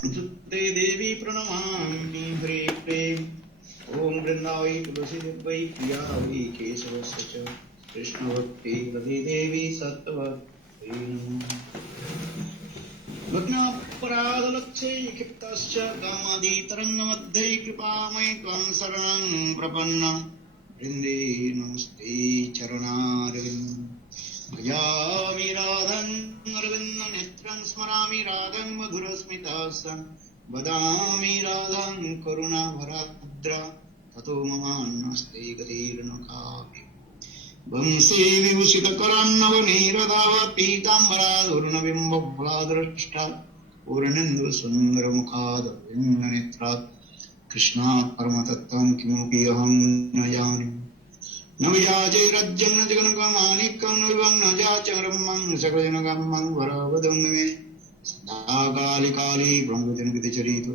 Tutte Devi Pranamami Hare Prem Om Vrindavi Tulasi Devai Priyavi Kesavasya Krishna Bhakti Radhi Devi Sattva Bhagna Paradalakshe Kiptasya Gamadi Tarangamadhya Kripamay Tvam Saranam Prapanna Vrinde Namaste Charanarvind Bhajami Radhan Arvinda Netram Smarami Radhan Madhurasmitasam Vadami Radhan Karuna Bharadra Tato Mamanaste Gatirnakavi Vamsi Vibhushita Karannavaniradava Pitambara Dhurnavimba Bhaladrashta Uranendu Sundara Mukhada Vinganitrat Krishna Paramatattam Kimupi Aham Najani Navajaje Rajjana Jaganagamanikam Navivang Najacharamang Sakajanagamang Varavadangame Sadakali Kali Brahmajanagati Charito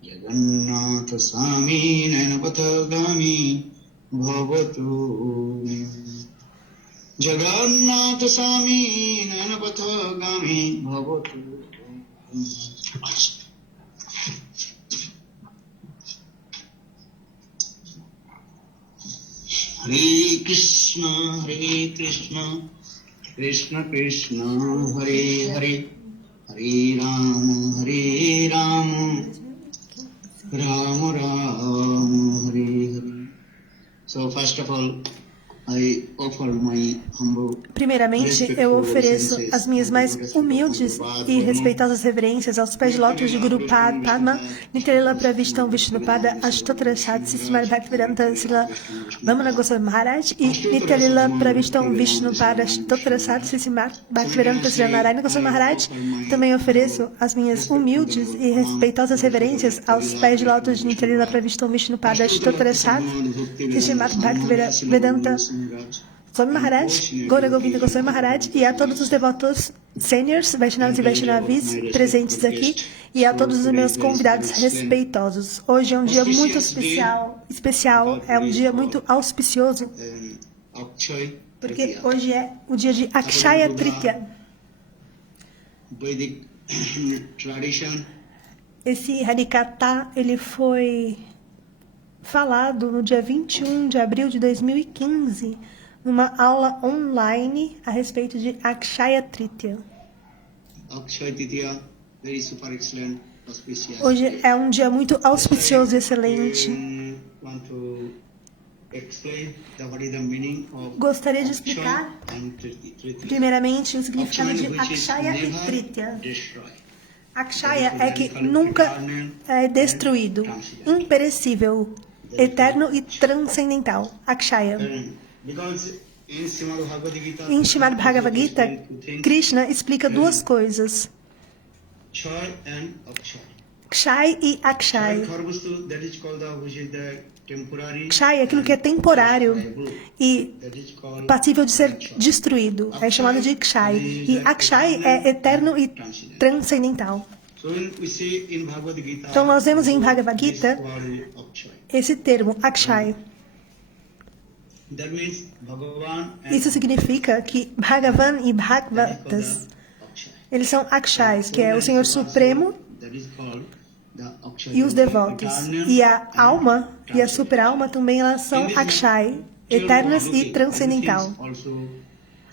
Jagannatha Swami Nayanapatagami Bhavatu Jagannatha Swami Nayanapatagami Bhavatu Hare Krishna, Krishna Krishna, Hare Hare, Hare Rama, Rama Rama, Hare Hare. So first of all, I offer my humble. Primeiramente, eu ofereço as minhas mais humildes e respeitosas reverências aos pés de lótus de Guru Padma, Nityalila Pravishtam Vishnupada Ashtottara Shadsi Srimad Bhaktivedanta Srila Vamana Goswami Maharaj e Nityalila Pravishtam Vishnupada Ashtottara Shadsi Srimad Bhaktivedanta Srila Narayana Goswami Maharaj. Também ofereço as minhas humildes e respeitosas reverências aos pés de lótus de Nityalila Pravishtam Vishnupada Ashtottara Shadsi Srimad Bhaktivedanta Goswami Maharaj, Gaura Govinda Goswami Maharaj e a todos os devotos seniors, Vaishnavas e Vaishnavis presentes aqui e a todos os meus convidados respeitosos. Hoje é um dia muito especial, é um dia muito auspicioso, porque hoje é o dia de Akshaya Tritiya. Esse Harikatha, ele foi falado no dia 21 de abril de 2015, numa aula online a respeito de Akshaya Tritiya. Hoje é um dia muito auspicioso e excelente. Gostaria de explicar, primeiramente, o significado de Akshaya e Tritiya. Akshaya é que nunca é destruído, imperecível, eterno e transcendental. Akshaya. Em Srimad Bhagavad Gita, Krishna explica duas coisas: Kshay e Akshay. Kshay é aquilo que é temporário e passível de ser destruído. É chamado de Kshay. E Akshay é eterno e transcendental. Então nós vemos em Bhagavad Gita esse termo, Akshay. Isso significa que Bhagavan e Bhagavatas, eles são Akshais, que é o Senhor Supremo e os devotos. E a alma e a super-alma também elas são Akshay, eternas e transcendental.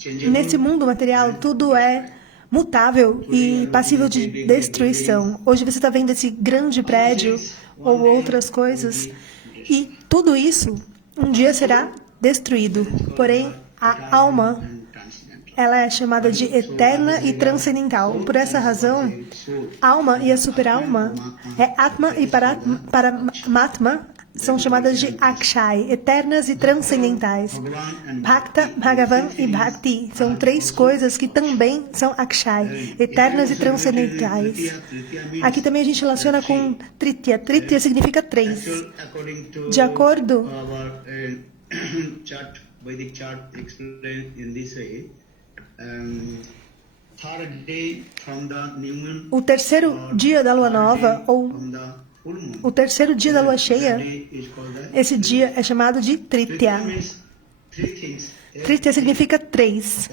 Nesse mundo material, tudo é mutável e passível de destruição. Hoje você está vendo esse grande prédio ou outras coisas, e tudo isso um dia será destruído. Porém, a alma, ela é chamada de eterna e transcendental. Por essa razão, a alma e a super-alma, Atma e Paramatma, são chamadas de Akshay, eternas e transcendentais. Bhakta, Bhagavan e Bhakti são três coisas que também são Akshay, eternas e transcendentais. Aqui também a gente relaciona com Tritiya. Tritiya significa três. De acordo Vedic chart explained in this way. O terceiro dia da lua nova, ou o terceiro dia da lua cheia, esse dia é chamado de Tritiya. Tritiya significa três.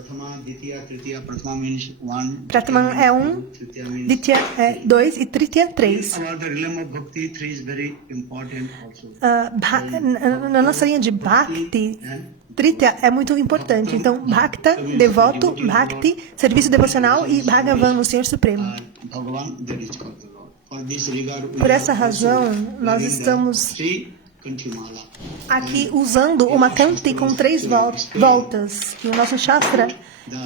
Pratama, Ditya, Tritiya. Pratama means one. Pratama é um, Tritiya means Ditya é 2 e Tritiya 3. about the realm of bhakti, 3 is very important also. Na nossa linha de Bhakti, Tritiya é muito importante. Então, Bhakta, devoto, Bhakti, serviço devocional e Bhagavan, o Senhor Supremo. Bhagavan, that is called the Lord. For this regard, we Por essa have also razão, nós given the estamos three Kantimala. aqui usando uma Kanti com 3 voltas, que o nosso Shastra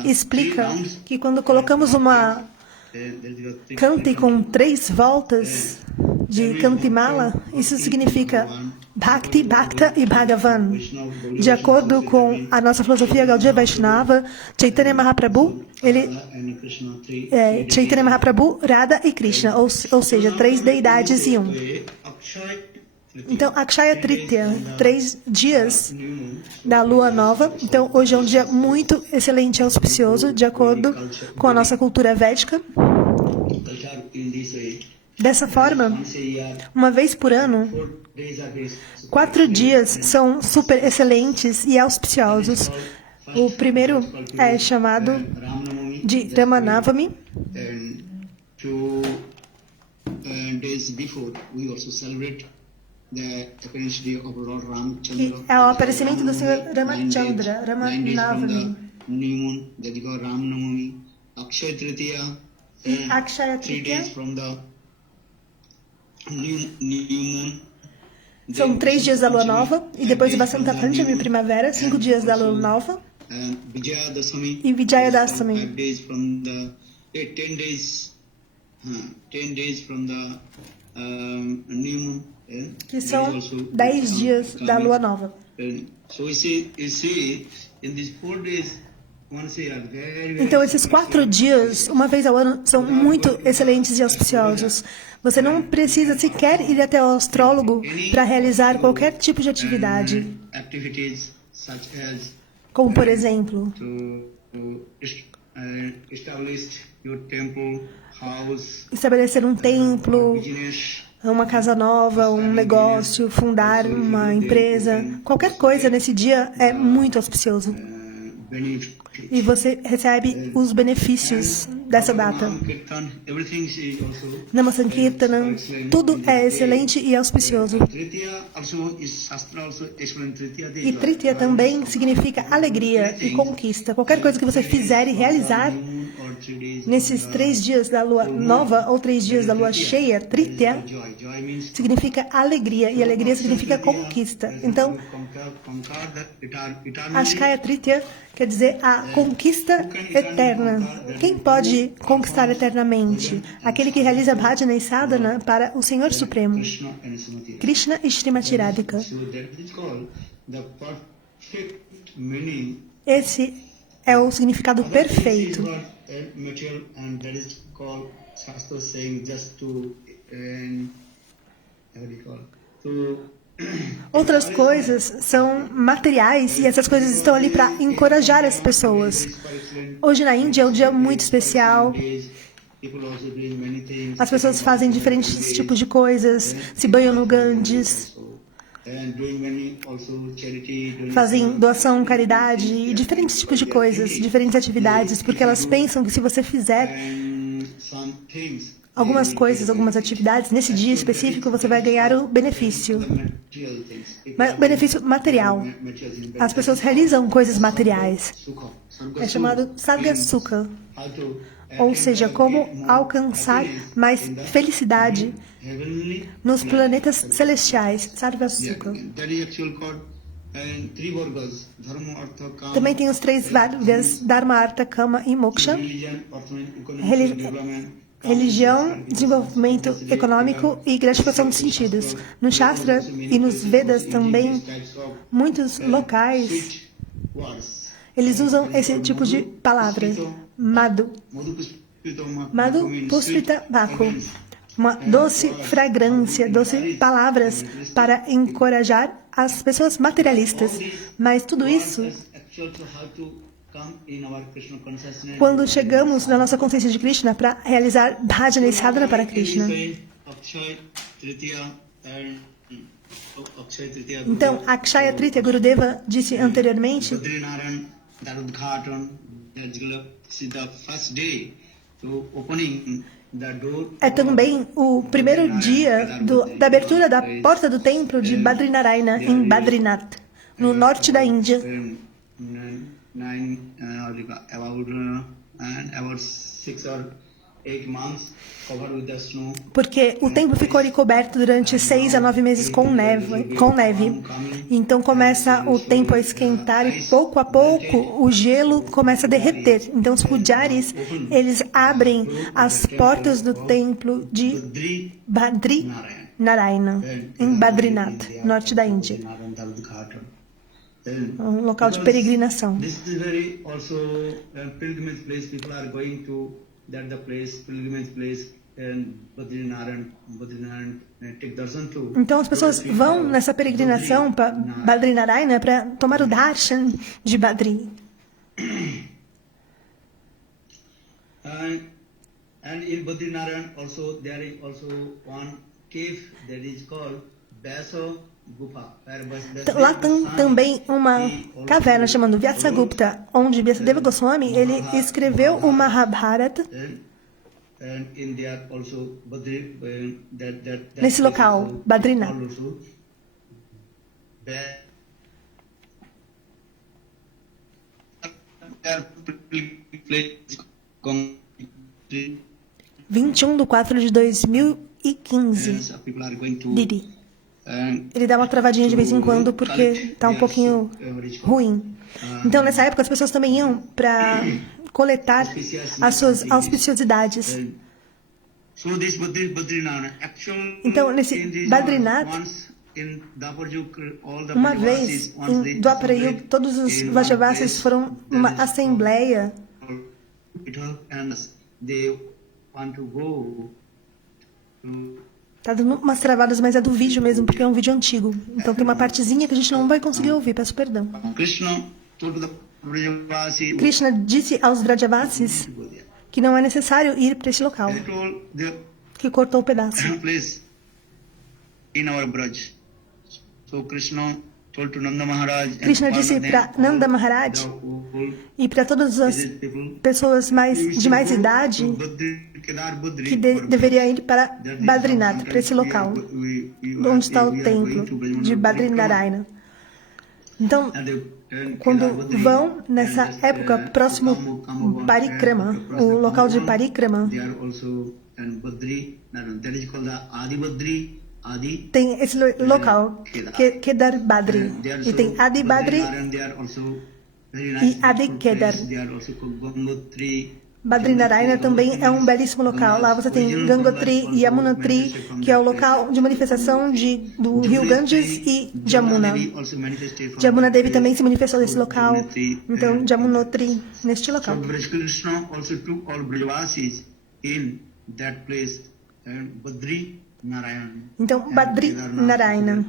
explica que quando colocamos uma Kanti com 3 voltas de Kantimala, isso significa Bhakti, Bhakta e Bhagavan. De acordo com a nossa filosofia Gaudiya Vaishnava, Chaitanya Mahaprabhu, And Krishna, three. Chaitanya Mahaprabhu, Radha e Krishna, ou seja, 3 deidades em um. Akshay Tritiya. Então, Akshaya Tritiya, 3 dias da lua nova. Então, hoje é um dia muito excelente e auspicioso, de acordo com a nossa cultura védica. Culture in this way. Dessa forma, Once a year, uma vez por ano, 4 days are very 4 dias são super excelentes e auspiciosos. O primeiro é chamado Ram Navami, de Ramanavami. and 2 days before we also celebrate the appearance day of Lord Que Ramchandra. é o aparecimento do Senhor Ramachandra, 9 days Ramanavami. from the new moon, that is called Ram Navami. Akshay Tritiya, E Akshaya 3 Tritiya days from the new moon. são 3 dias da lua nova, e depois de Basanta Panchami, primavera, 5 dias da lua nova, And Vijayadashami. e Vijayadashami. 5 days from the 10 days. 10 days from the new moon. Que são 10 dias da lua nova. So you see, in these 4 days, once a year, very Então, esses 4 dias, uma vez ao ano, são muito excelentes e auspiciosos. Você não precisa sequer ir até o astrólogo para realizar qualquer tipo de atividade, activities such as como, por exemplo, to establish your temple, house, estabelecer um templo, business. uma casa nova, um negócio, fundar uma empresa. Qualquer coisa nesse dia é muito auspicioso. Benefit. E você recebe os benefícios dessa data. Kirtan, everything is also. Namasankirtanam, tudo é excelente e auspicioso. Tritiya also is Shastra also explain Tritiya day. E Tritiya também significa alegria e conquista. Qualquer coisa que você fizer e realizar Or 3 days. nesses 3 dias da lua nova ou 3 dias da lua cheia, Tritiya Joy. Joy means significa alegria e alegria significa conquista. Então, conquer the eternal. Ashkaya Tritiya quer dizer a conquista eterna. Quem pode conquistar eternamente? Aquele que realiza bhajana e sadhana para o Senhor Supremo, Krishna and Srimati. Krishna e Srimati Radhika. So that is called the perfect meaning. Esse é o significado perfeito. Material, and that is called Shastra saying just to how do you call to Outras coisas são materiais e essas coisas estão ali para encorajar as pessoas. Hoje na Índia é um dia muito especial. people also doing many things. As pessoas fazem diferentes tipos de coisas, se banham no Ganges, And doing many also charity, doing fazem doação, caridade e diferentes tipos de coisas, diferentes atividades, porque elas pensam que se você fizer and some things. algumas coisas, algumas atividades, nesse dia específico você vai ganhar o benefício, Material things. o benefício material. Materials in As pessoas realizam coisas materiais. Sukha. É chamado Sarga Sukha, How to ou seja, como alcançar mais felicidade heavenly. nos planetas celestiais. Sarga Sukha. That is actual called and 3 vargas. Dharma, Artha, Kama. Também tem os 3 Vargas, Dharma, Artha, Kama e Moksha. Religion, economic Reli- development. Religião, desenvolvimento econômico e gratificação dos sentidos. No Shastra e nos Vedas também, muitos locais, eles usam esse tipo de palavra. Madhu. Madhu Puspita Bhaku. Uma doce fragrância, doce palavras para encorajar as pessoas materialistas. Mas tudo isso, quando chegamos na nossa consciência de Krishna para realizar bhajana e sadhana para Krishna. Então, Akshaya Tritiya, Gurudeva disse anteriormente, Badrinaran, Darudghatan, This is the first day. So opening the door. É também o primeiro dia da abertura da porta do templo de Badrinarayana, em Badrinath, no norte da Índia. About 6 or 8 months covered with the snow. Porque o templo ficou ali coberto durante 6 a 9 meses com neve. Então começa o tempo a esquentar e pouco a pouco o gelo começa a derreter. Então os pujaris, eles abrem as portas do templo de Badrinarayana, em Badrinath, norte da Índia. Um local de peregrinação. This is very also a pilgrimage place. People are going to that the place, pilgrimage place, and Badrinarayan take darshan too. Então as pessoas vão nessa peregrinação para Badrinarayana para tomar o darshan de Badri. And in Badrinarayan also there is also one cave that is called Vyasa Gufa. Lá tem também uma caverna chamada Vyasagupta, onde Vyasadeva Goswami ele escreveu o Mahabharata. Nesse local, Badrinath. Didi. 21/4/2015. Didi. Ele dá uma travadinha de vez em quando porque está um pouquinho ruim. Então, nessa época, as pessoas também iam para coletar as suas auspiciosidades. Então, nesse Badrinath, uma vez, em Dwapara Yuga, todos os Vajravasis foram uma assembleia. Tá dando umas travadas, mas é do vídeo mesmo, porque é um vídeo antigo. Então tem uma partezinha que a gente não vai conseguir ouvir, peço perdão. Krishna disse aos Vrajavasis que não é necessário ir para esse local, que cortou o pedaço. Krishna disse para Nanda Maharaj e para todas as pessoas de mais idade que deveriam ir para Badrinath, para esse local, onde está o templo de Badrinarayana. Então, quando vão nessa época, próximo Parikrama, o local de Parikrama, tem esse local, Kedar Badri, e tem Adi Badri e Adi Kedar. Badrinarayana também é um belíssimo local. Lá você tem Gangotri e Yamunotri, que é o local de manifestação do rio Ganges e Jamuna. Jamuna Devi também se manifestou nesse local. Então, Yamunotri, neste local. Então, Badrinarayana,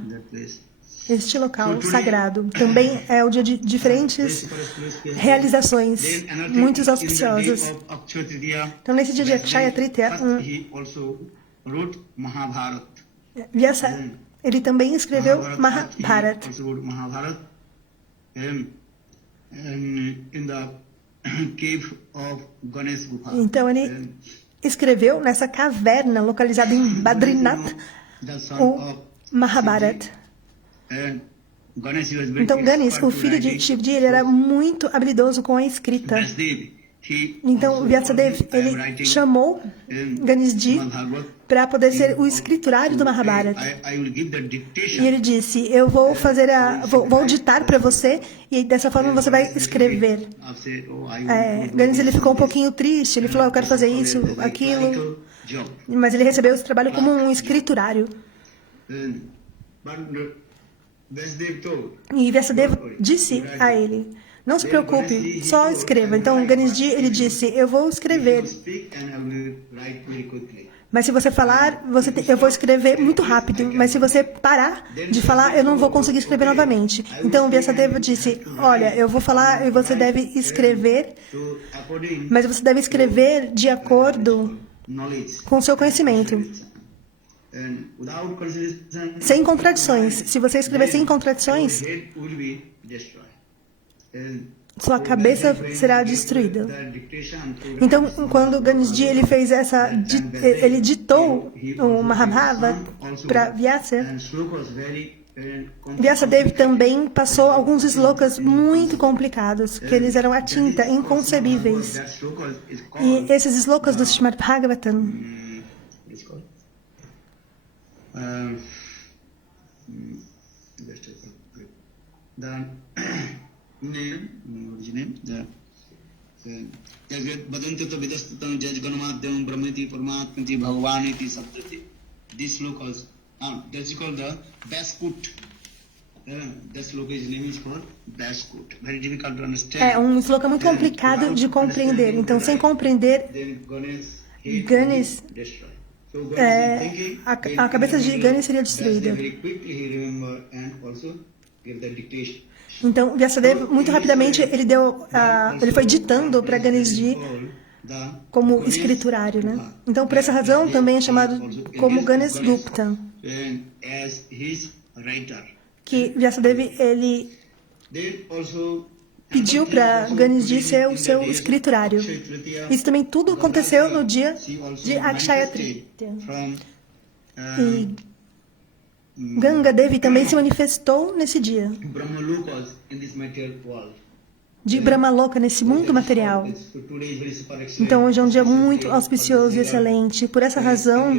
este local sagrado, também é o dia de diferentes realizações, muitos auspiciosos. Então, nesse dia de Akshaya Tritiya, Vyasa, ele também escreveu Mahabharata. Então, ele escreveu nessa caverna localizada em Badrinath o Mahabharata. Então, Ganesh, o filho de Shivji, ele era muito habilidoso com a escrita. Então, Vyasadeva, ele chamou Ganeshji para poder ser o escriturário do Mahabharata. E ele disse, eu vou vou ditar para você e dessa forma você vai escrever. Ganesh, ele ficou um pouquinho triste, ele falou, eu quero fazer isso, aquilo, mas ele recebeu esse trabalho como um escriturário. E Vyasadeva disse a ele, não se preocupe, só escreva. Então, Ganeshji, ele disse, eu vou escrever. Mas se você falar, eu vou escrever muito rápido. Mas se você parar de falar, eu não vou conseguir escrever novamente. Então, Vyasadeva disse, olha, eu vou falar e você deve escrever, mas você deve escrever de acordo com o seu conhecimento. Sem contradições. Se você escrever sem contradições, sua cabeça será destruída. Então, quando Ganeshji ele fez ele ditou o Mahabharata para Vyasa, Vyasadeva também passou alguns slokas muito complicados, que eles eram a tinta, inconcebíveis. E esses slokas do Srimad Bhagavatam, This slokas, that's called the Baskut. That sloka's name is called Baskut. Very difficult to understand. é um sloka muito complicado de compreender. Então, sem compreender, Ganesh, a cabeça de Ganesh seria destruída. Então, Vyasadeva, muito rapidamente, ele foi ditando para Ganeshji como escriturário, né? Então, por essa razão, também é chamado como Ganesh Gupta, que Vyasadeva, ele pediu para Ganeshji ser o seu escriturário. Isso também tudo aconteceu no dia de Akshaya Tritiya. E Ganga Devi também se manifestou nesse dia de Brahmaloka, nesse mundo material. Então, hoje é um dia muito auspicioso e excelente. Por essa razão,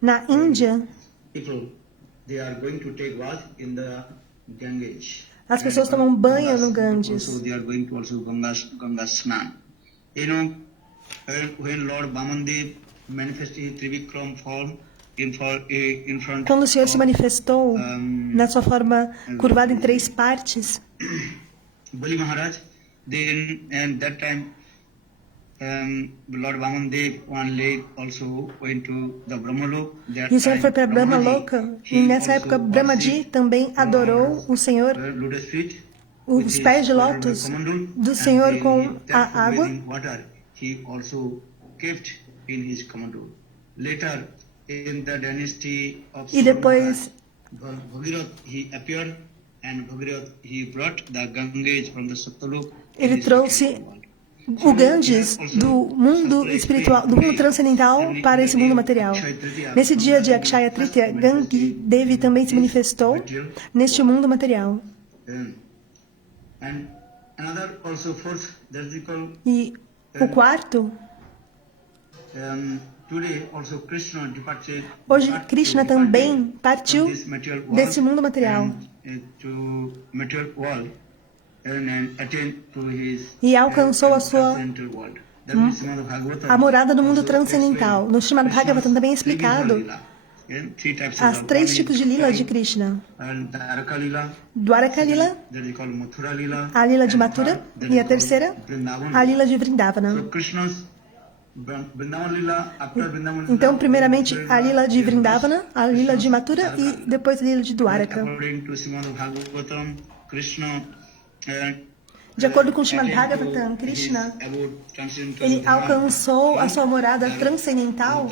na Índia, as pessoas tomam banho no Ganges. Quando o Senhor se manifestou na sua forma curvada em 3 partes, Bali Maharaj, then and that time Lord Vamandev, one leg also went to the Brahmalok. E o Senhor foi para Brahmaloka, e nessa época Brahmaji também adorou o Senhor, os pés de lótus do Senhor com a água. He also kept in his commando. Later, in the dynasty of E depois Bhagirath, he appeared, and Bhagirath, he brought the Ganges from the Satyalok. ele trouxe o Ganges do mundo espiritual, do mundo transcendental para esse mundo material. Nesse dia de Akshaya Tritiya, Gange Devi também se manifestou neste mundo material. E o quarto, hoje Krishna também partiu desse mundo material e alcançou a morada do mundo transcendental. No Srimad Bhagavatam também é explicado as 3 tipos de lila de Krishna: Dwaraka Lila, a lila de Mathura, e a terceira, a lila de Vrindavana. Então, primeiramente, a lila de Vrindavana, a lila de Mathura e depois a lila de Dwaraka. De acordo com Srimad Bhagavatam, Krishna, ele alcançou a sua morada transcendental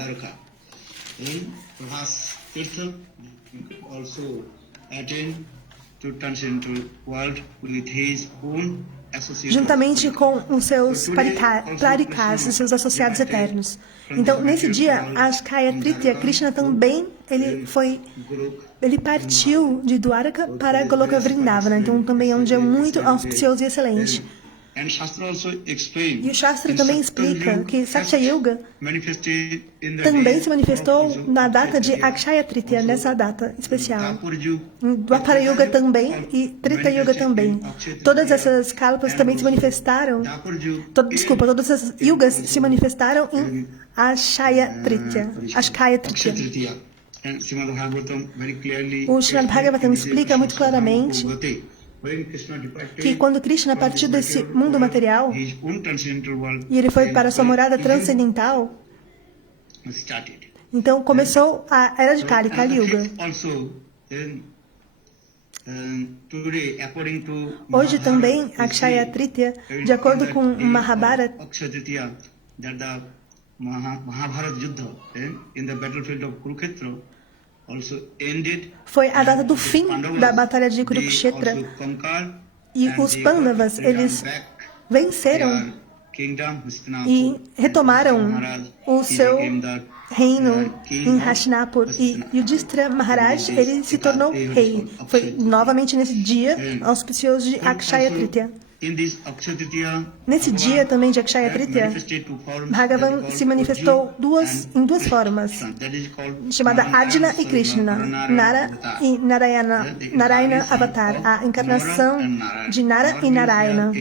juntamente com os seus parikas, os seus associados eternos. Então, nesse dia, Akshaya Tritiya, Krishna também ele partiu de Dwaraka para Goloka Vrindavana. Então, também é um dia muito auspicioso e excelente. E o Shastra também explica que Satya Yuga também se manifestou na data de Akshaya Tritiya, nessa data especial. Dwapara Yuga também e Treta Yuga também. Todas essas kalpas também se manifestaram, todas essas yugas se manifestaram em Akshaya Tritiya. O Srimad Bhagavatam explica muito claramente que quando Krishna partiu desse mundo material e ele foi para sua morada transcendental, então começou a era de Kali, Kali Yuga. Hoje também, Akshaya Tritiya, de acordo com Mahabharata, foi a data do fim da batalha de Kurukshetra. E os Pandavas, eles venceram e retomaram o seu reino em Hastinapur. E Yudhishthira Maharaj, ele se tornou rei. Foi novamente nesse dia auspicioso de Akshaya Tritiya. Nesse dia também de Akshaya Tritiya, Bhagavan se manifestou em duas formas, chamada Arjuna e Krishna, Nara e Narayana Avatar, a encarnação de Nara e Narayana,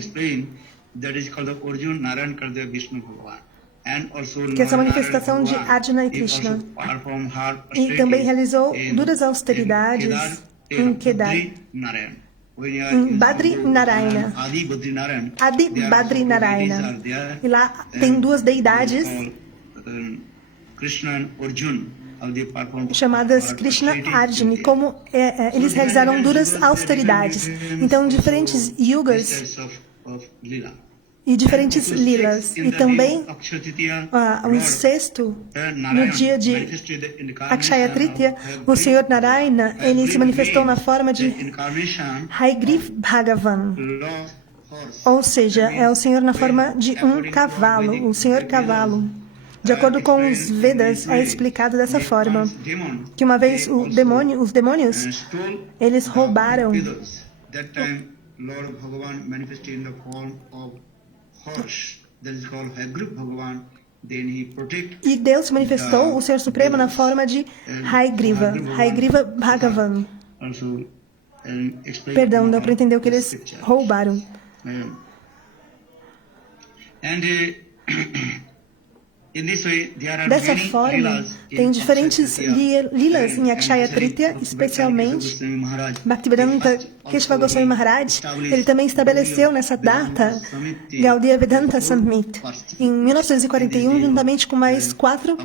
que é essa manifestação de Arjuna e Krishna. E também realizou duras austeridades em Kedar, em Badri Narayana, Adi Badri Narayana. E lá tem duas deidades chamadas Krishna e Arjuna, como eles realizaram duras austeridades. Então, diferentes yugas e diferentes lilas. E também o sexto, no dia de Akshaya Tritiya, o Senhor Narayana, ele se manifestou na forma de Haigriv Bhagavan. Ou seja, é o Senhor na forma de um cavalo, o Senhor cavalo. De acordo com os Vedas, é explicado dessa forma, que uma vez os demônios, eles roubaram e Deus se manifestou, o Senhor Supremo, na forma de Haigriva Bhagavan. Perdão, deu para entender o que eles roubaram. Dessa forma, tem diferentes lilas em Akshaya Tritiya, especialmente Bhaktivedanta Keshava Goswami Maharaj. Ele também estabeleceu nessa data Gaudiya Vedanta Summit em 1941, juntamente com mais 4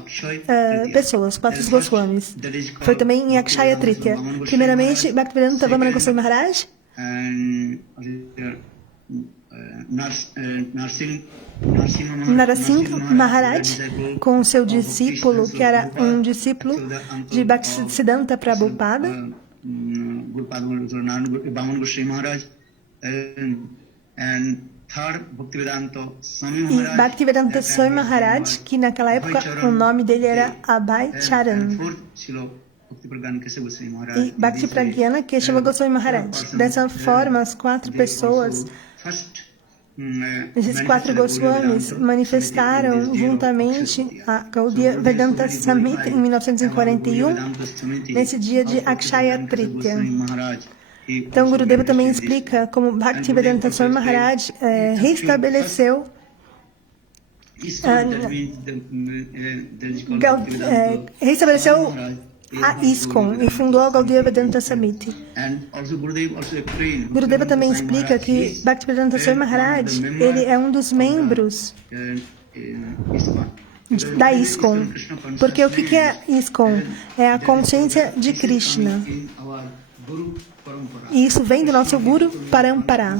pessoas, 4 Goswamis. Foi também em Akshaya Tritiya. Primeiramente, Bhaktivedanta Vamana Goswami Maharaj, Narasimha Maharaj, com seu discípulo, que era um discípulo de Bhaktisiddhanta Prabhupada, e Bhaktivedanta Swami Maharaj, que naquela época o nome dele era Abhay Charan, e Bhakti Pragyana Keshava Goswami Maharaj. Dessa forma, as 4 pessoas, esses 4 Goswamis, manifestaram juntamente a Gaudiya Vedanta Summit em 1941, nesse dia de Akshaya Tritiya. Então, Gurudeva também explica como Bhaktivedanta Swami Maharaj restabeleceu a ISKCON e fundou a Gaudiya Vedanta Summit. Gurudeva também explica que Bhaktivedanta Swami Maharaj, ele é um dos membros da ISKCON. Porque o que é ISKCON? É a consciência de Krishna. E isso vem do nosso Guru Parampara.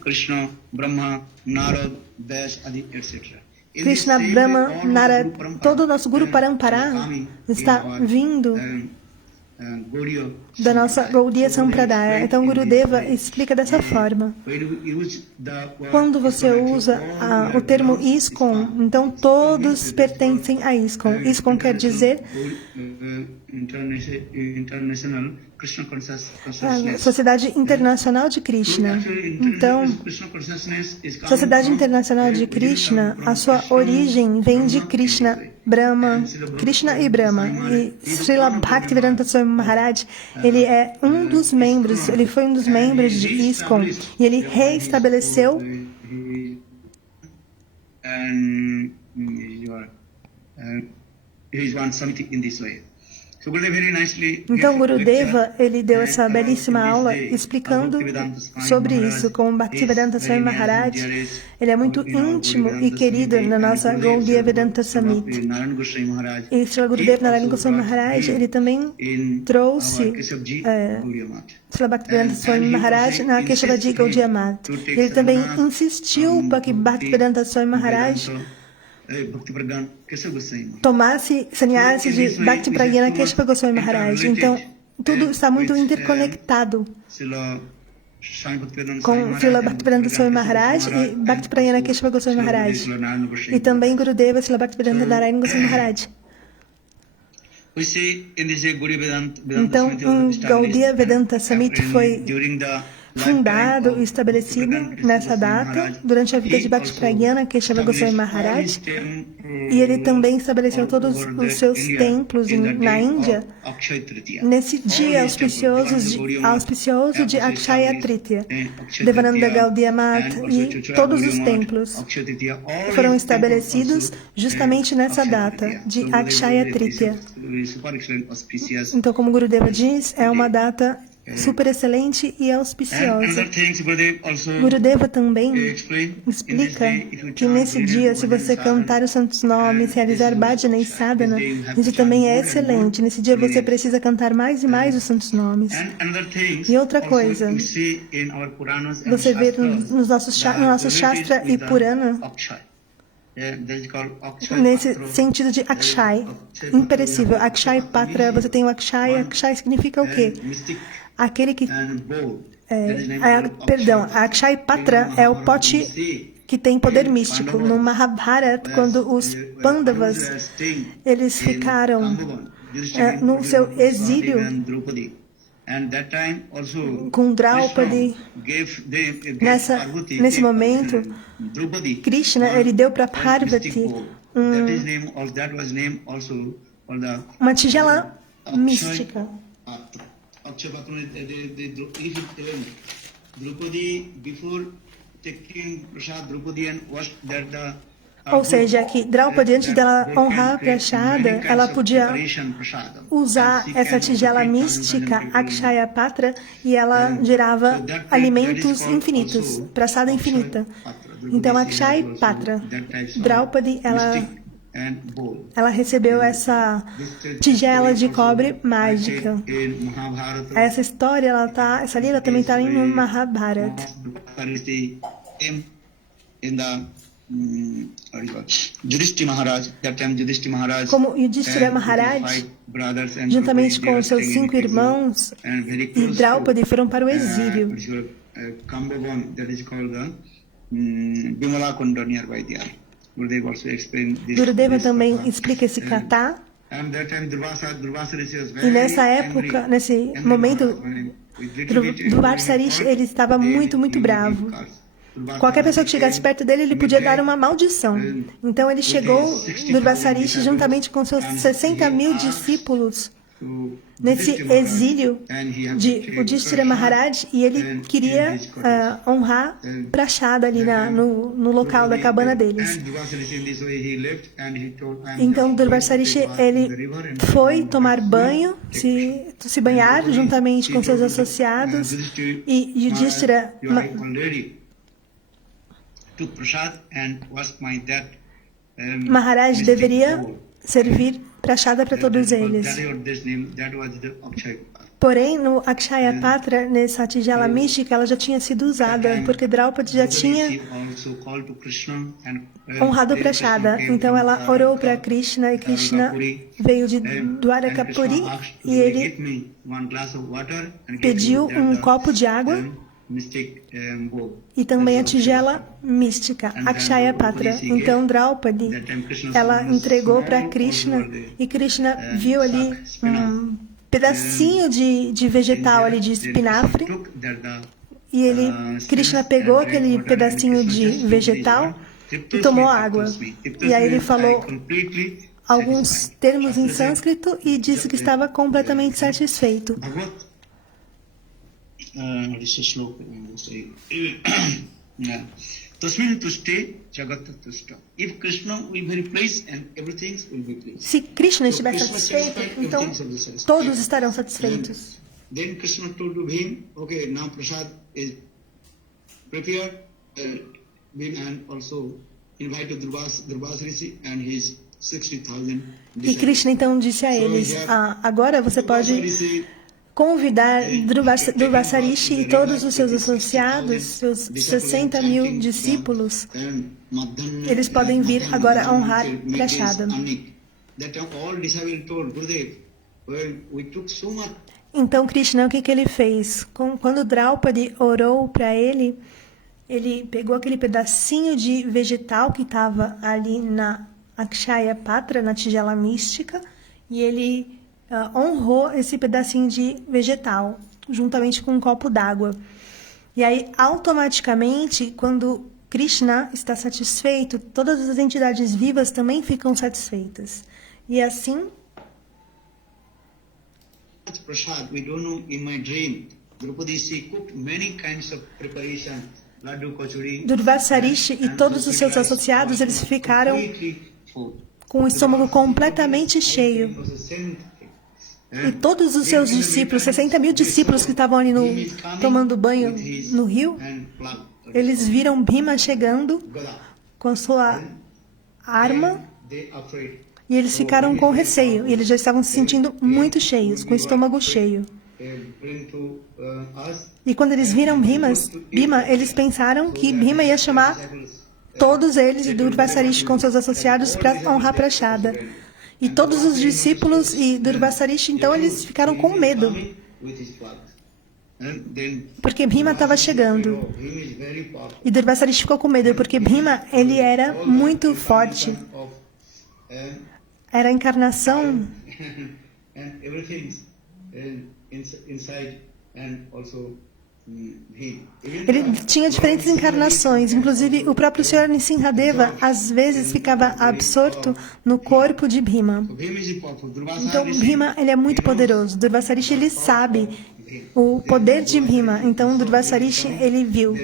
Krishna, Brahma, Narad, Vyas, Adi, etc. Krishna, Brahma, Narad, todo o nosso Guru Parampara está vindo da nossa Gaudiya Sampradaya. Então, Gurudeva explica dessa forma. Quando você usa o termo ISKCON, então todos pertencem a ISKCON. ISKCON quer dizer Sociedade Internacional de Krishna. Então, Sociedade Internacional de Krishna, a sua origem vem de Krishna, Brahma, Krishna e Brahma. E Srila Bhaktivedanta Swami Maharaj, ele é um dos membros, ele foi um dos membros de ISKCON, e ele reestabeleceu então, Gurudeva, ele deu essa belíssima aula explicando sobre isso, como Bhaktivedanta Swami Maharaj, ele é muito íntimo e querido na nossa Gaudiya Vedanta Summit. E Srila Gurudeva Narayana Goswami Maharaj, ele também trouxe Srila Bhaktivedanta Swami Maharaj na Keshavaji Gaudiya Mat. Ele também insistiu para que Bhaktivedanta Swami Maharaj tomasse sannyasi de Bhakti Pragyana Keshava Goswami Maharaj. Então, tudo está muito interconectado. com Srila Bhaktivedanta Swami Maharaj e Bhaktiprayana Keshava Goswami Maharaj. E também Gurudeva Srila Bhaktivedanta Narayana Goswami Maharaj. Então, Gaudiya Vedanta Summit foi fundado e estabelecido nessa data, durante a vida de Bhaktiprayana Keshava Goswami Maharaj, e ele também estabeleceu todos os seus templos na Índia nesse dia auspicioso de Akshaya Tritiya. Devananda Gaudiya Math e todos os templos foram estabelecidos justamente nessa data de Akshaya Tritiya. Então, como Gurudeva diz, é uma data super excelente e auspiciosa. Gurudeva também explica que nesse dia, se você cantar os santos nomes, realizar bhajana e sadhana, isso também é excelente. Nesse dia você precisa cantar mais e mais os santos nomes. E outra coisa, você vê no nosso Shastra e Purana, nesse sentido de Akshay, imperecível. Akshay Patra, você tem o Akshay. Akshay significa o quê? Aquele que... perdão, a Akshay Patra é o pote que tem poder místico. No Mahabharata, quando os Pandavas, eles ficaram no seu exílio com Draupadi, nesse momento, Krishna, ele deu para Parvati uma tigela mística. Ou seja, que Draupadi, antes dela honrar Prashada, ela podia usar essa tigela mística, Akshaya Patra, e ela gerava alimentos infinitos, Prasada infinita. Então, Akshaya Patra, Draupadi, ela recebeu essa tigela de cobre mágica. Essa história, essa lila também está no Mahabharata. Como Yudhishthira Maharaj, juntamente com seus 5 irmãos e Draupadi, foram para o exílio. Gurudeva também explica esse kata. E nessa época, nesse momento, Durvasa Rishi, ele estava muito, muito bravo. Qualquer pessoa que chegasse perto dele, ele podia dar uma maldição. Então ele chegou, Durvasa Rishi, juntamente com seus 60.000 discípulos, nesse exílio de Yudhishthira Maharaj, e ele queria honrar Prashada ali no local da cabana deles. Então Durvasa Rishi, ele foi tomar banho, se banhar juntamente com seus associados, e Yudhishthira Maharaj deveria servir Prashada para todos eles. Porém, no Akshaya Patra, nessa tigela mística, ela já tinha sido usada, porque Draupadi já tinha honrado Prashada. Então ela orou para Krishna, e Krishna veio de Dwarakapuri, e ele pediu um copo de água e também a tigela mística, Akshaya Patra. Então Draupadi, ela entregou para Krishna, e Krishna viu ali um pedacinho de vegetal ali, de espinafre, e Krishna pegou aquele pedacinho de vegetal e tomou água. E aí ele falou alguns termos em sânscrito e disse que estava completamente satisfeito. Se Krishna estiver satisfeito, então todos estarão satisfeitos. Then Krishna told to Bhim, okay, now prasad is prepared. Bhim and also invited Durvasa Rishi and his 60,000 disciples. E Krishna então disse a eles: agora você pode convidar Durvasa Rishi e todos os seus associados, seus 60.000 discípulos. Eles podem vir agora honrar Prashada. Então, Krishna, o que ele fez? Quando Draupadi orou para ele pegou aquele pedacinho de vegetal que estava ali na Akshaya Patra, na tigela mística, e ele honrou esse pedacinho de vegetal, juntamente com um copo d'água. E aí, automaticamente, quando Krishna está satisfeito, todas as entidades vivas também ficam satisfeitas. E assim... Prasad, we don't know in my dream. Draupadi cooked many kinds of preparation. Durvasarishi e todos os seus associados, eles ficaram com o estômago completamente cheio. E todos os seus discípulos, 60 mil discípulos que estavam ali tomando banho no rio, eles viram Bhima chegando com sua arma e eles ficaram com receio. E eles já estavam se sentindo muito cheios, com o estômago cheio. E quando eles viram Bhima, eles pensaram que Bhima ia chamar todos eles e Durvasarishi com seus associados para honrar Prasada. E todos os discípulos e Durvasarishi, então, eles ficaram com medo. Porque Bhima estava chegando. E Durvasarishi ficou com medo, porque Bhima, ele era muito forte. Era a encarnação... Ele tinha diferentes encarnações, inclusive o próprio Sr. Nrsimhadeva às vezes ficava absorto no corpo de Bhima. Então Bhima, ele é muito poderoso. Durvasarishi, ele sabe o poder de Bhima. Então Durvasarishi, ele viu.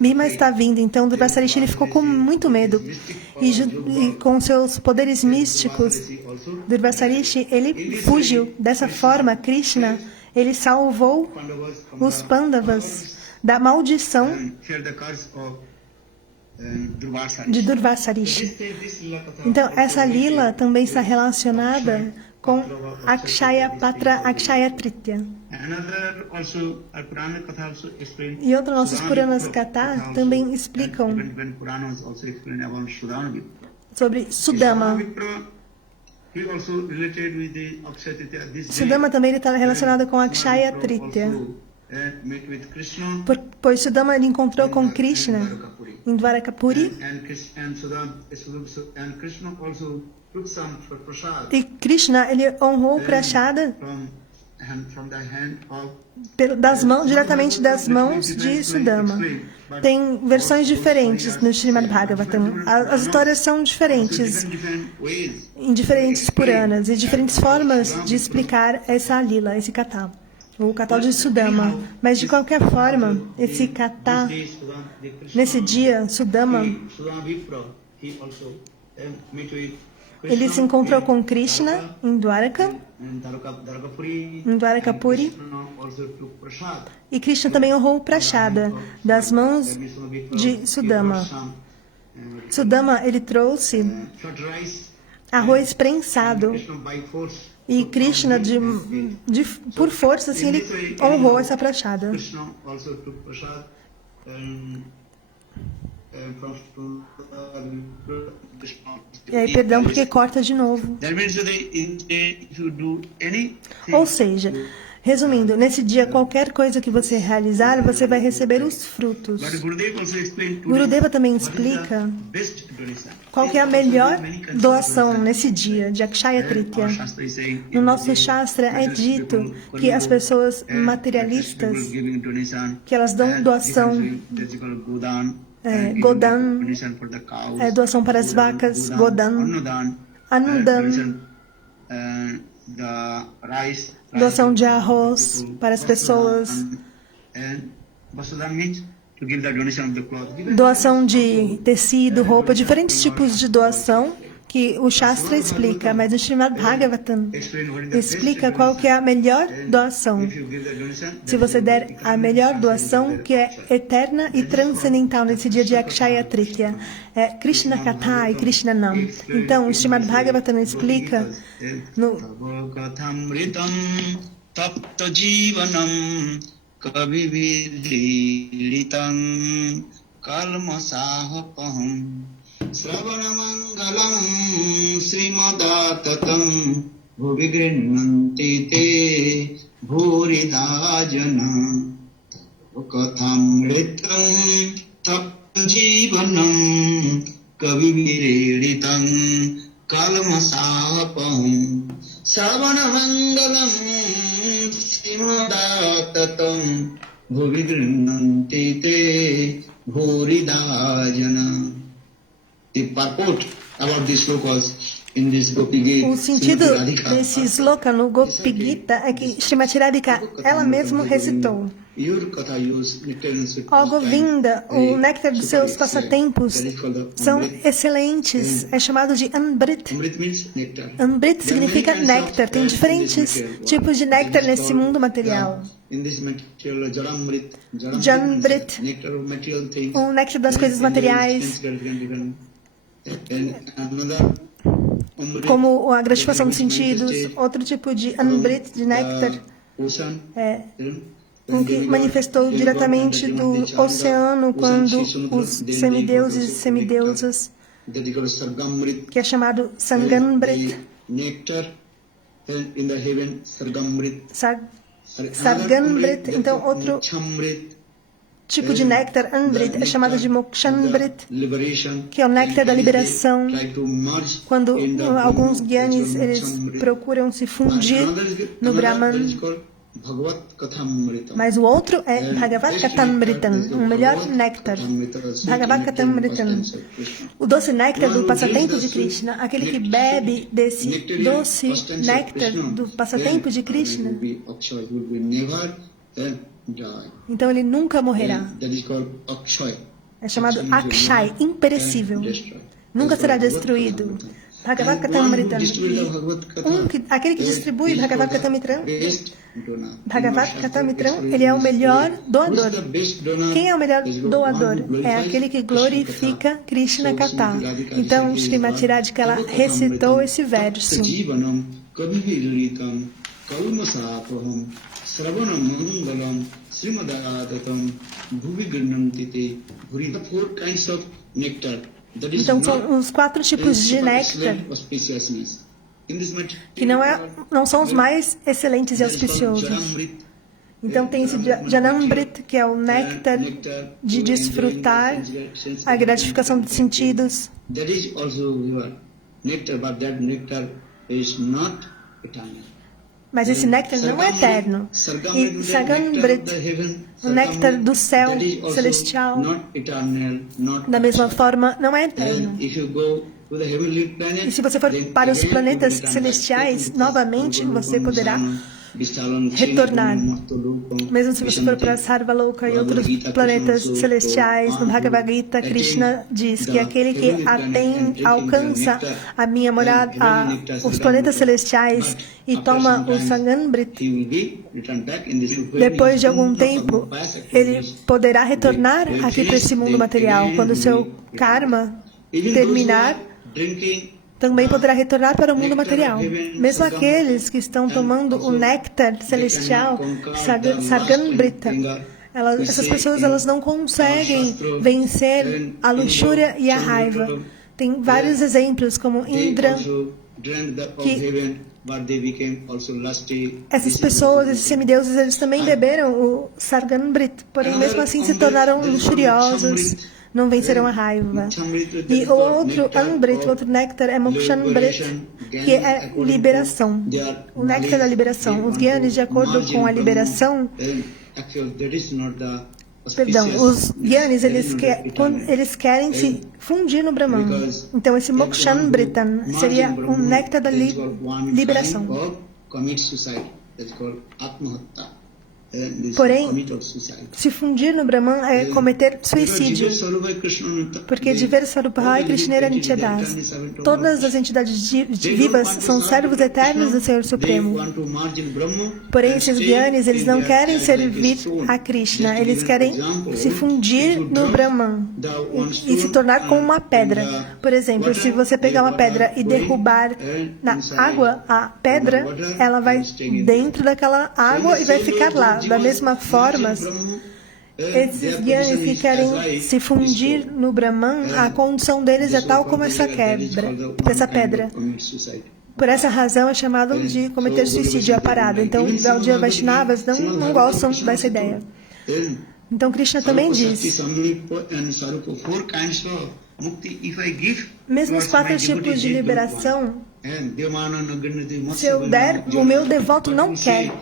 Bhima está vindo, então Durvasarishi, ele ficou com muito medo. E com seus poderes místicos, Durvasarishi, ele fugiu. Dessa forma, Krishna, ele salvou os Pandavas da maldição de Durvasarishi. Então, essa lila também está relacionada com Akshaya Patra, Akshaya Tritya. E outros nossos Puranas Katha também explicam sobre Sudama. Sudama também está relacionado com Akshaya Tritya. Pois Sudama ele encontrou com Krishna em Dwarakapuri. E Krishna ele honrou Prasada diretamente das mãos de Sudama. Tem versões diferentes no Srimad Bhagavatam. As histórias são diferentes, em diferentes Puranas, e diferentes formas de explicar essa lila, esse katha, o katha de Sudama. Mas, de qualquer forma, esse katha, nesse dia, Sudama, ele se encontrou com Krishna em Dwaraka, em Dwarakapuri, e Krishna também honrou Prasada das mãos de Sudama. Sudama, ele trouxe arroz prensado, e Krishna, por força, assim, ele honrou essa Prasada. E aí, perdão, porque corta de novo. Ou seja, resumindo, nesse dia, qualquer coisa que você realizar, você vai receber os frutos. Gurudeva também explica qual que é a melhor doação nesse dia, de Akshaya Tritya. No nosso Shastra é dito que as pessoas materialistas, que elas dão doação, Godan, doação para as vacas, Godan, Anudan, doação de arroz para as pessoas, doação de tecido, roupa, diferentes tipos de doação que o Shastra explica, mas o Srimad Bhagavatam explica qual que é a melhor doação. Se você der a melhor doação, que é eterna e transcendental nesse dia de Akshaya Tritya, é Krishna Katha e Krishna Nam. Então, o Srimad Bhagavatam explica no Sravanamangalam Srimadattatam Bhuvi Grinnanti Te bhuridajana kathamritam tapjivanam kavivireditam kalmasapam savanamangalam simadatam bhuvidrinanti te bhuridajana. The purport about this slokas in this Gopi Gita. O sentido desse sloka no Gopi Gita é que Srimati Radhika, ela mesma recitou: Ó Govinda, o néctar dos seus passatempos são excelentes. É chamado de Amrit. Amrit significa néctar. Tem diferentes tipos de néctar nesse mundo material. Janamrit, o néctar das coisas materiais, como a gratificação dos sentidos. Outro tipo de Amrit, de néctar, é o que manifestou diretamente do oceano quando os semideuses e semideusas, que é chamado Sangamrit, Sargamrit. Então, outro tipo de néctar, Amrit, é chamado de Mokshamrit, que é o néctar da liberação, quando alguns gyanis eles procuram se fundir no Brahman. Mas o outro é Bhagavad Katamritam, um melhor néctar. Bhagavad Katamritam, o doce néctar do passatempo de Krishna. Aquele que bebe desse doce néctar do passatempo de Krishna, então ele nunca morrerá. É chamado Akshay, imperecível. Nunca será destruído. Bhagavad Katamritam. Aquele que distribui Bhagavad Katamritam, ele é o melhor doador. Quem é o melhor doador? É aquele que glorifica Krishna Katha. Então, Srimati Radhika, ela recitou esse verso. Então, são os 4 tipos de néctar que não são os mais excelentes e auspiciosos. Então, tem esse Janamrit, que é o néctar de desfrutar a gratificação dos sentidos. Mas esse néctar não é eterno. E Sargamrit, o néctar do céu celestial, da mesma forma, não é eterno. E se você for para os planetas celestiais, novamente você poderá retornar. Mesmo se você for para Sarvaloka e outros planetas celestiais, no Bhagavad Gita, Krishna diz que aquele que alcança a minha morada, os planetas celestiais, e toma o Sangamrit, depois de algum tempo, ele poderá retornar aqui para esse mundo material. Quando o seu karma terminar, também poderá retornar para o mundo material. Mesmo aqueles que estão tomando o néctar celestial, Sargamrita, essas pessoas elas não conseguem vencer a luxúria e a raiva. Tem vários exemplos, como Indra, que essas pessoas, esses semideuses, eles também beberam o Sargamrita, porém mesmo assim se tornaram luxuriosos, não vencerão a raiva. E o outro Amrit, o outro néctar, é Mokshamrit, que é liberação, o néctar da liberação. Os gyanis, de acordo com a liberação, os gyanis, eles querem se fundir no Brahman. Então, esse Mokshamritam seria um néctar da liberação. Porém, se fundir no Brahman é cometer suicídio, porque Jiversvarupah e Krishnera Nityadas, todas as entidades vivas são servos eternos do Senhor Supremo. Porém, esses gyanis, eles não querem servir a Krishna, eles querem se fundir no Brahman e se tornar como uma pedra. Por exemplo, se você pegar uma pedra e derrubar na água, a pedra, ela vai dentro daquela água e vai ficar lá. Da mesma forma, esses gyanis que querem se fundir no Brahman, a condição deles é tal como essa pedra. Por essa razão é chamado de cometer suicídio, a parada. Então, Gaudiya Vaishnavas não gostam dessa ideia. Então, Krishna também diz, mesmo os 4 tipos de liberação, se eu der, o meu devoto não quer.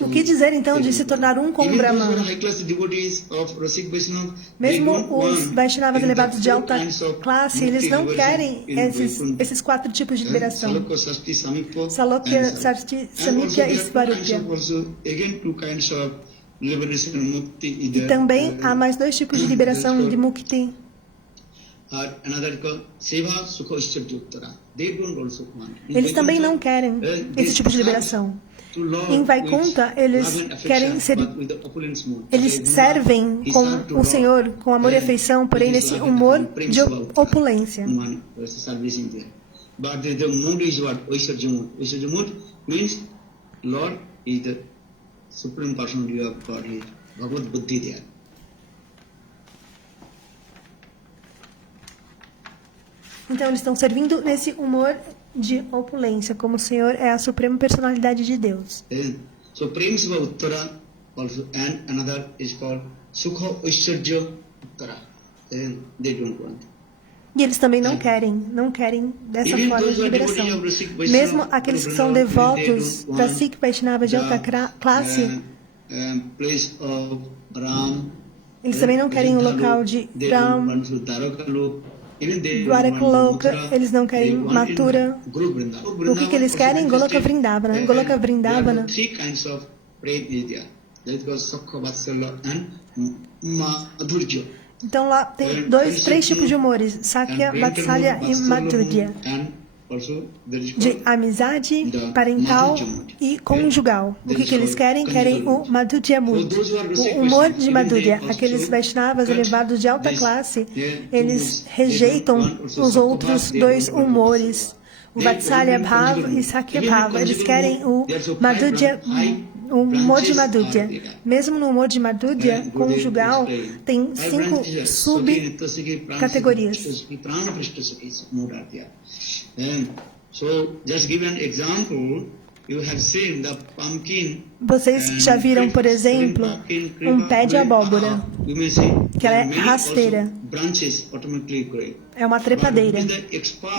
O que dizer então de se tornar um com o Brahman? Mesmo os Vaishnavas elevados de alta classe, eles não querem esses 4 tipos de liberação. Salokya, Sarti, Samikya e Svarupya. E também há mais 2 tipos de liberação de Mukti. Eles também não querem esse tipo de liberação. Em Vaikuntha, eles servem com o Senhor com amor e afeição, porém nesse humor de opulência. Então eles estão servindo nesse humor de opulência, como o Senhor é a suprema personalidade de Deus. So Premsiva Uttara also, and another is called Sukha Aishwarya Uttara. They don't want. E eles também não querem dessa forma de liberação. Mesmo aqueles que são devotos da Sikh Vaishnava de alta classe, eles também não querem o local de Ram, Dwarakaloka, eles não querem Mathura. O que eles querem? Goloka Vrindavana. Goloka Vrindavana. Então lá tem 3 tipos de humores, Sakya, Vatsalya e Madhurya. De amizade, parental e conjugal. O que eles querem? Querem o Madhurya Mood, o humor de Madhurya. Aqueles Vaishnavas elevados de alta classe, eles rejeitam os outros 2 humores, o Vatsalya Bhava e Sakya Bhava. Eles querem o Madhurya, o humor de Madhurya. Mesmo no humor de Madhurya conjugal, tem 5 subcategorias. Vocês já viram, por exemplo, um pé de abóbora, que ela é rasteira. É uma trepadeira.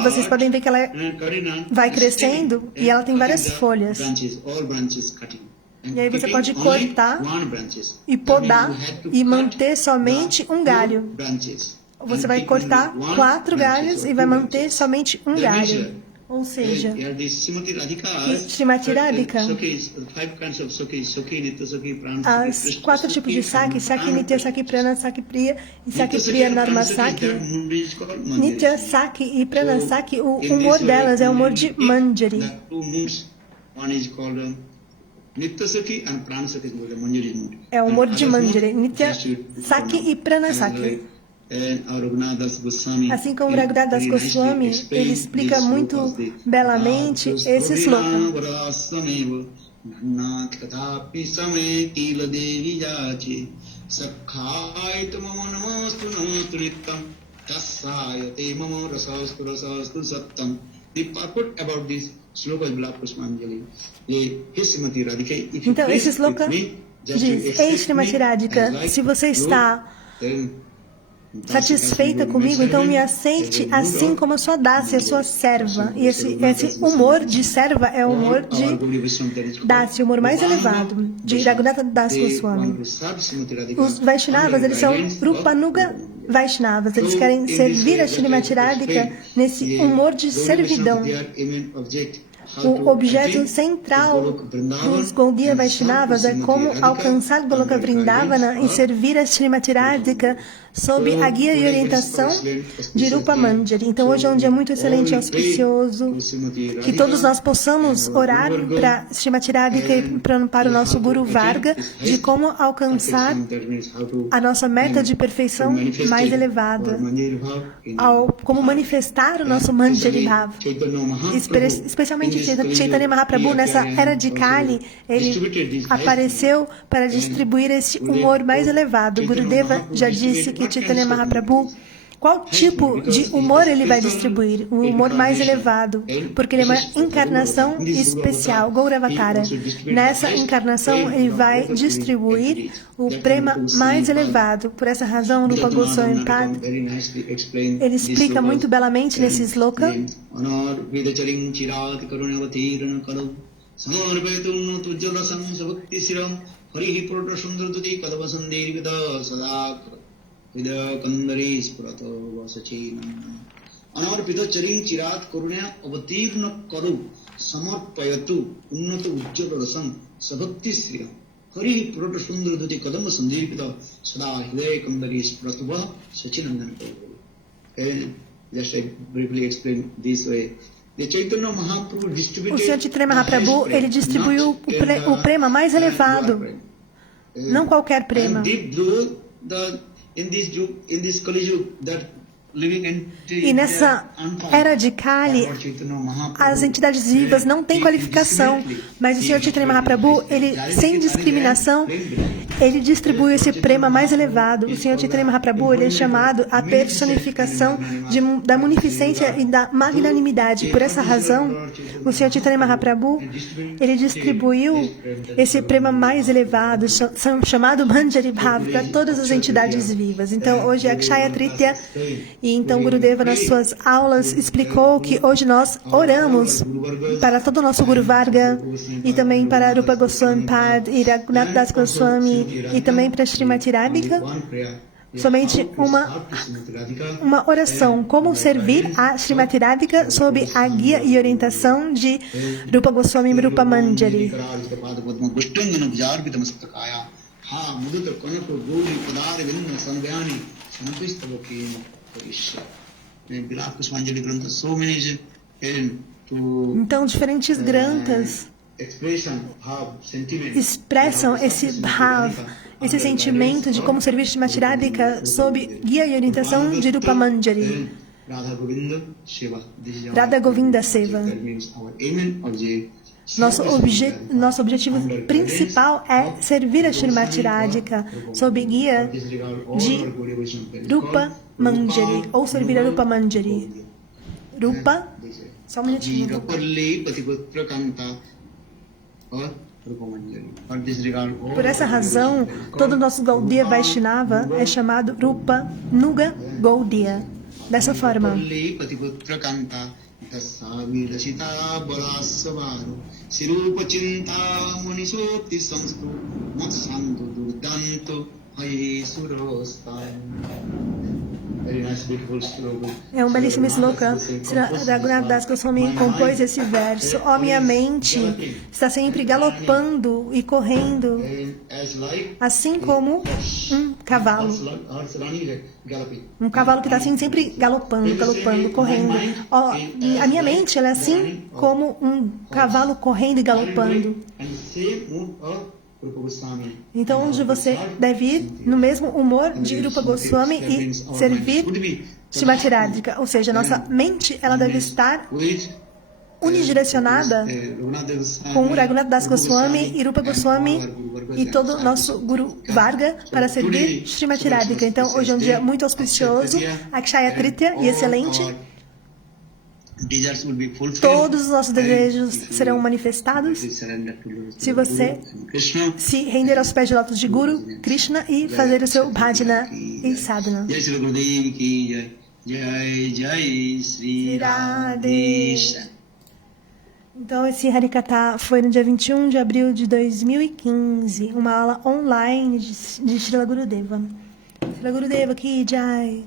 Vocês podem ver que ela vai crescendo e ela tem várias folhas. E aí você pode cortar e podar e manter somente um galho. Você vai cortar 4 galhos e vai manter somente um galho. Ou seja, Srimati Radhika, as 4 tipos de Saki, Saki Nitya, Saki Prana, Saki Priya e Saki Priya Narma Saki. Nitya Saki e Prana Saki, o humor delas é o humor de Manjari. É o humor de Manjari, Nitya Saki e Prana Saki. Assim como Raghunath Das Goswami, ele explica muito belamente esse sloka. Então, esse sloka diz: Ei, Srimati Radhika, se você está satisfeita comigo, então me aceite assim como a sua dácia, a sua serva. E esse humor de serva é o humor de dácia, o humor mais elevado, de Raghunath Das Goswami. Os Vaishnavas, eles são Rupanuga Vaishnavas, eles querem servir a Srimati Radhika nesse humor de servidão. O objeto central dos Gaudiya Vaishnavas é como alcançar Goloka Vrindavana e servir a Srimati Radhika sob a guia e orientação de Rupa Manjari. Então hoje é um dia muito excelente e auspicioso, que todos nós possamos orar para Srimati Radhika e para o nosso Guru Varga de como alcançar a nossa meta de perfeição mais elevada, como manifestar o nosso Manjari Bhav. Especialmente Chaitanya Mahaprabhu, nessa era de Kali, ele apareceu para distribuir esse humor mais elevado. Gurudeva já disse que Chaitanya Mahaprabhu qual tipo de humor ele vai distribuir? O humor mais elevado, porque ele é uma encarnação especial, Gauravatara. Nessa encarnação, ele vai distribuir o prema mais elevado. Por essa razão, Rupa Goswami Pad, ele explica muito belamente nesse sloka. Anarpita charing chirat karunya avatirna karu samarpayatu unnata ujjala rasam sabhakti sriya hari purata sundaradati kadama sandirpita sada hidaya kandari spratuva sachinandan. Okay, just I briefly explain this way. The Chaitanya Mahaprabhu distributed. O Sr. Chaitanya Mahaprabhu, ele distribuiu o prema mais elevado, não qualquer prema. E nessa era de Kali, as entidades vivas não têm qualificação, mas o Sr. Chaitanya Mahaprabhu, ele, sem discriminação, ele distribui esse prema mais elevado. O Sr. Chaitanya Mahaprabhu, ele é chamado a personificação da munificência e da magnanimidade. Por essa razão, o Sr. Chaitanya Mahaprabhu, ele distribuiu esse prema mais elevado, chamado Manjari Bhav, para todas as entidades vivas. Então, hoje é Akshaya Tritiya, e então Gurudeva, nas suas aulas, explicou que hoje nós oramos para todo o nosso Guru Varga, e também para Rupa Goswami Pad, e Raghunath Das Goswami, e também para Srimati Radhika, somente uma oração, como servir a Srimati Radhika sob a guia e orientação de Rupa Goswami e Rupa Manjari. Então, diferentes granthas expressam esse bhav, esse sentimento de como servir Srimati Radhika sob guia e orientação de Rupa Manjari. Radha Govinda Seva. Nosso objetivo principal é servir a Srimati Radhika sob guia de Rupa Manjari, ou servir a Rupa Manjari. Rupa, só um minutinho. Por essa razão, todo o nosso Gaudiya Vaishnava é chamado Rupa Nuga Gaudiya. Dessa forma. É um belíssimo sloka. Raghunath Das Goswami compôs esse verso. Ó, minha mente está sempre galopando e correndo, assim como um cavalo. Um cavalo que está assim sempre galopando, correndo. Ó, a minha mente ela é assim como um cavalo correndo e galopando. Então, onde você deve ir no mesmo humor de Rupa Goswami e servir Srimati Radhika. Ou seja, nossa mente ela deve estar unidirecionada com Raghunath Das Goswami e Rupa Goswami e todo o nosso Guru Varga para servir Srimati Radhika. Então, hoje é um dia muito auspicioso, Akshaya Tritiya, e excelente. Todos os nossos desejos serão manifestados se você se render aos pés de lótus de Guru Krishna e fazer o seu bhajana e sadhana. Então, esse Harikatha foi no dia 21 de abril de 2015, uma aula online de Srila Gurudeva. Srila Gurudeva ki jai.